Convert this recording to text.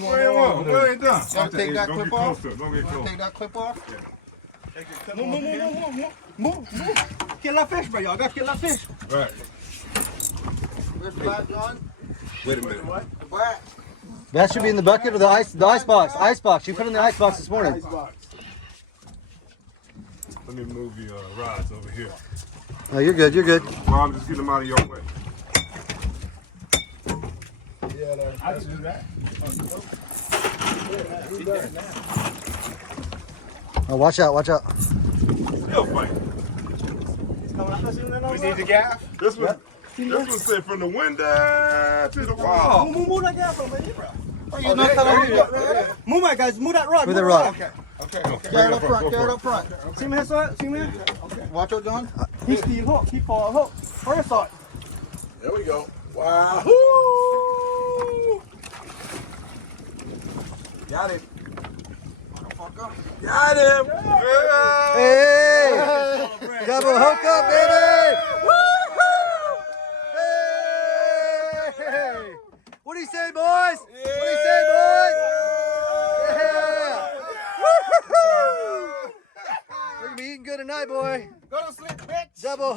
Well, ain't done. Y'all take that clip off? Don't get close. Take that clip off? Move. Kill that fish, bro. Y'all gotta kill that fish. Right. Where's the black John? Wait a minute. Black. That should be in the bucket or the ice box. Ice box. You put it in the ice box this morning. Let me move the rods over here. Oh, you're good. You're good. Bob, just get them out of your way. I can do that. Oh, watch out. Watch out. Still fighting. We need the gaff. This was sent from the window to the wall. Move that gaff over here, bro. You not telling me what? Move that, guys. Move that rod. Move the rod. Okay. Carry it up front. Carry it up front. See me here, son? See me here? Watch out, John. He Steve hook. He fall hook. First side. There we go. Wow. Got him. Got him. Hey! Double hook up, baby! Woo-hoo! Hey! What do you say, boys? What do you say, boys? Yeah! Woo-hoo! We're gonna be eating good tonight, boy. Go to sleep, bitch. Double hook.